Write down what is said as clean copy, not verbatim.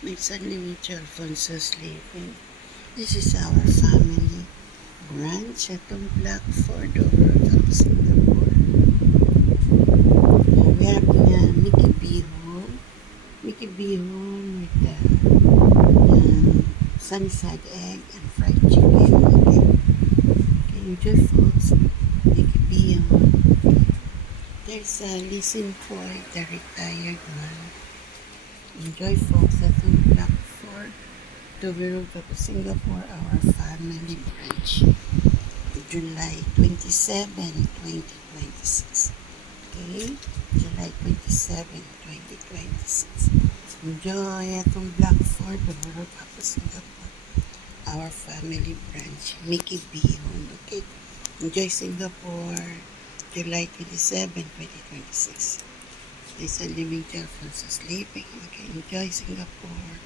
My son Limit Alfonso sleeping. This is our family branch at Blackford over of Singapore. We have Mickey Bihon with sunny side egg and fried chicken. Okay, enjoy folks. Mickey Bihon. There's Listen Boy, the retired one. Enjoy folks at Blackford, Dover Road, Singapore, our family branch. July 27, 2026. Okay? July 27, 2026. Enjoy atong Blackford, Dover Road, Singapore, our family branch. Mickey Bihon. Okay? Enjoy Singapore, July 27, 2026. There's a living telephone so sleeping. Okay, enjoy Singapore.